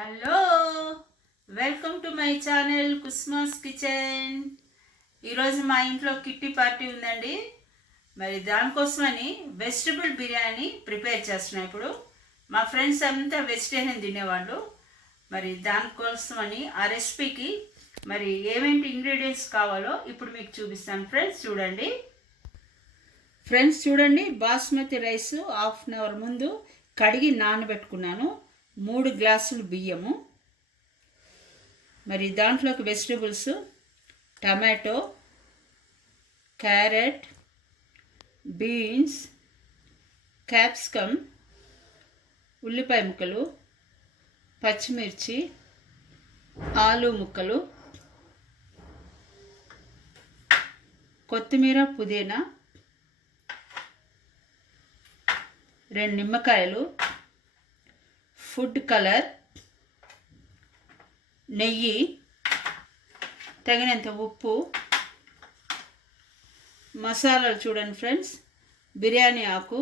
Hello, welcome to my channel కుస్మాస్ kitchen. ఈరోజు మా ఇంట్లో కిట్టి పార్టీ ఉందండి. మరి దానికోసమని వెజిటబుల్ బిర్యానీ ప్రిపేర్ చేస్తున్నాను. ఇప్పుడు మా ఫ్రెండ్స్ అంతా వెజిటేరియన్ తినేవాళ్ళు. మరి దానికోసమని ఆ రెసిపీకి మరి ఏమేంటి ఇంగ్రీడియంట్స్ కావాలో ఇప్పుడు మీకు చూపిస్తాను. ఫ్రెండ్స్ చూడండి, basmati rice half an hour ముందు కడిగి నానబెట్టుకున్నాను. 3 గ్లాసులు బియ్యము. మరి దాంట్లోకి vegetables tomato, carrot, beans, capsicum, ఉల్లిపాయ ముక్కలు, పచ్చిమిర్చి, ఆలు ముక్కలు, కొత్తిమీర, పుదీనా, 2 నిమ్మకాయలు, ఫుడ్ కలర్, నెయ్యి, తగినంత ఉప్పు, మసాలాలు చూడండి ఫ్రెండ్స్. బిర్యానీ ఆకు,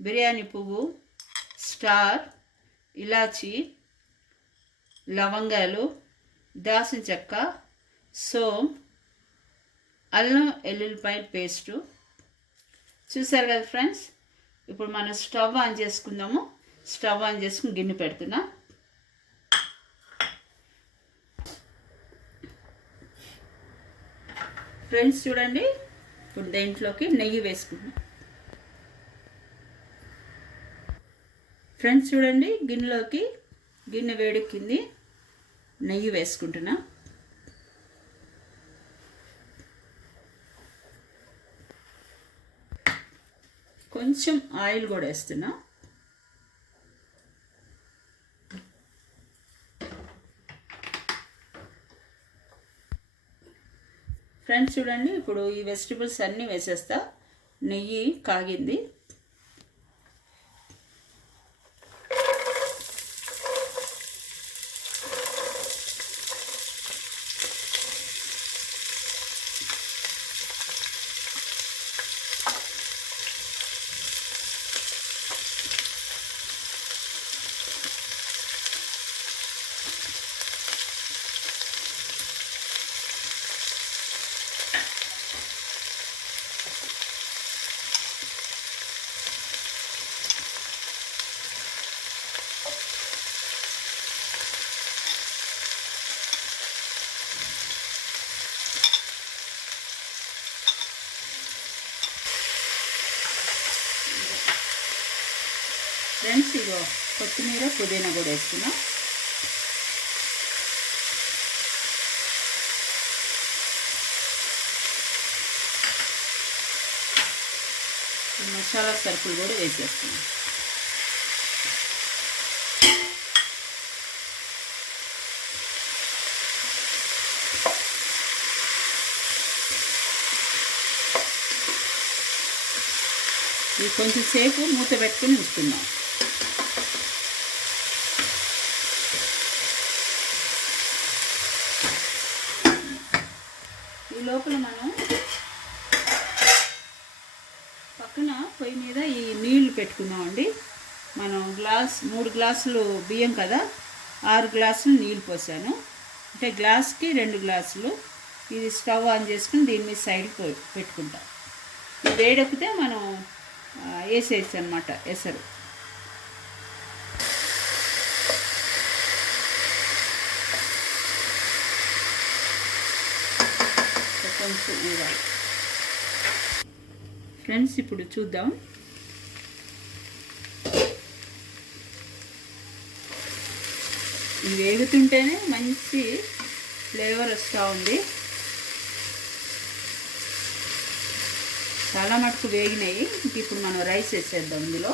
బిర్యానీ పువ్వు, స్టార్, ఇలాచీ, లవంగాలు, దాల్చిన చెక్క, సోంపు, అల్లం వెల్లుల్లిపాయ పేస్టు. చూసారు కదా ఫ్రెండ్స్. ఇప్పుడు మనం స్టవ్ ఆన్ చేసుకుందాము. స్టవ్ ఆన్ చేసుకుని గిన్నె పెడుతున్నా. ఫ్రెండ్స్ చూడండి, ఇప్పుడు దేంట్లోకి నెయ్యి వేసుకుంటున్నా. ఫ్రెండ్స్ చూడండి, గిన్నె వేడెక్కింది. నెయ్యి వేసుకుంటున్నా. కొంచెం ఆయిల్ కూడా వేస్తున్నా. ఫ్రెండ్స్ చూడండి, ఇప్పుడు ఈ వెజిటబుల్స్ అన్నీ వేసేస్తా. నెయ్యి కాగింది. ఫ్రెండ్స్ ఇగో కొత్తిమీర, పుదీనా కూడా వేస్తున్నా. మసాలా సరుకులు కూడా వేసేస్తున్నాం. ఇది కొంచెం సేపు మూత పెట్టుకుని ఉంచుకుందాం. ఈ లోపల మనం పక్కన పొయ్యి మీద ఈ నీళ్లు పెట్టుకున్నామండి. మనం 3 గ్లాసులు బియ్యం కదా, 6 గ్లాసులు నీళ్ళు పోసాను. అంటే గ్లాస్కి 2 గ్లాసులు. ఇది స్టవ్ ఆన్ చేసుకుని దీని మీద సైడ్కి పెట్టుకుంటాం. ఇది వేడెక్కితే మనం వేసేయచ్చు అనమాట ఎసరు. కొంచెం వేయాలి. ఫ్రెండ్స్ ఇప్పుడు చూద్దాం. ఇవి వేగుతుంటేనే మంచి ఫ్లేవర్ వస్తూ ఉంది. చాలా మటుకు వేగినాయి. ఇప్పుడు మనం రైస్ వేసేద్దాం ఇందులో.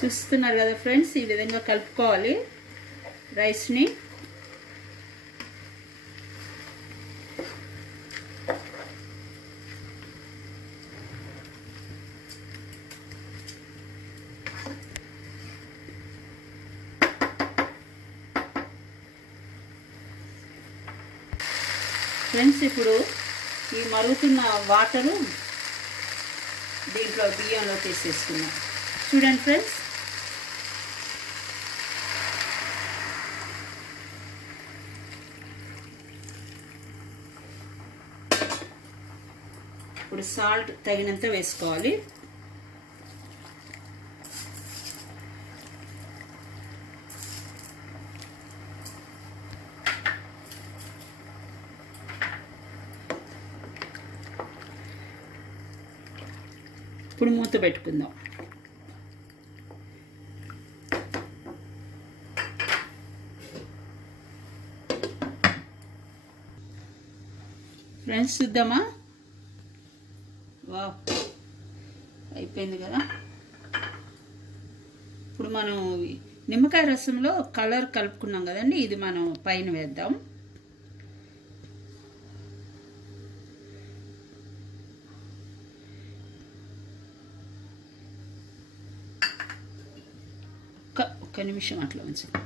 చూస్తున్నారు కదా ఫ్రెండ్స్, ఈ విధంగా కలుపుకోవాలి రైస్ని. ఫ్రెండ్స్, ఇప్పుడు ఈ మరుగుతున్న వాటరు దీంట్లో బియ్యంలో తీసేసుకున్నాం. చూడండి ఫ్రెండ్స్, ఇప్పుడు సాల్ట్ తగినంత వేసుకోవాలి. ఇప్పుడు మూత పెట్టుకుందాం. ఫ్రెండ్స్, చూద్దామా? వావ్, అయిపోయింది కదా. ఇప్పుడు మనం నిమ్మకాయ రసంలో కలర్ కలుపుకున్నాం కదండి, ఇది మనం పైన వేద్దాం. ఒక్క నిమిషం అట్లా ఉంచండి.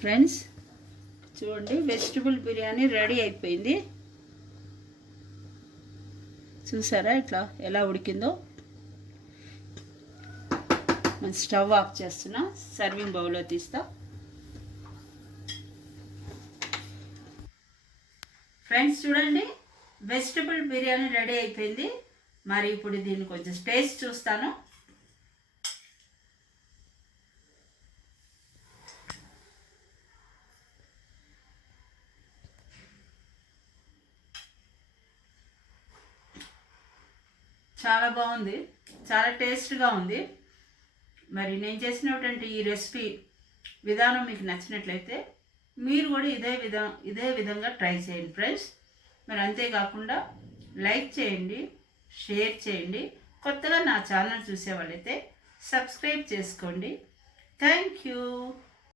ఫ్రెండ్స్, చూడండి, వెజిటబుల్ బిర్యానీ రెడీ అయిపోయింది. చూసారా ఇట్లా ఎలా ఉడికిందో? నేను స్టవ్ ఆఫ్ చేస్తున్నా, సర్వింగ్ బౌల్లో తీస్తా. ఫ్రెండ్స్, చూడండి, వెజిటబుల్ బిర్యానీ రెడీ అయిపోయింది. మరి ఇప్పుడు దీన్ని కొంచెం టేస్ట్ చూస్తాను. చాలా బాగుంది, చాలా టేస్ట్గా ఉంది. మరి నేను చేసినటువంటి ఈ రెసిపీ విధానం మీకు నచ్చినట్లయితే మీరు కూడా ఇదే విధంగా ట్రై చేయండి ఫ్రెండ్స్. మరి అంతేకాకుండా లైక్ చేయండి, షేర్ చేయండి. కొత్తగా నా ఛానల్ చూసే వాళ్ళైతే సబ్స్క్రైబ్ చేసుకోండి. Thank you.